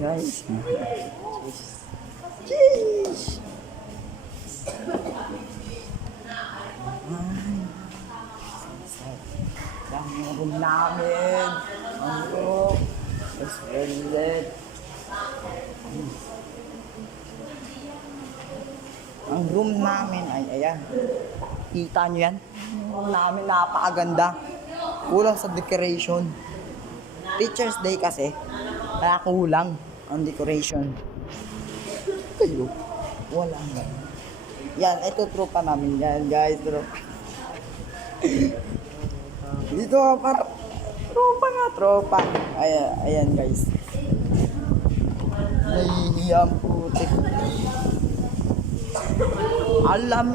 Guys. Jeez. Dami yung room namin. Ang room. Mas splendid. Ang room namin ay ayan. Kita nyo yan? Ang room namin napakaganda. Kulang sa decoration. Teacher's Day kasi. Kaya kulang ang decoration. Kayo. Walang ganun. Yan, ito tropa namin yan guys. Tropa. Dito para tropa nga tropa. Ayan guys. Nahihiyang putik. Alam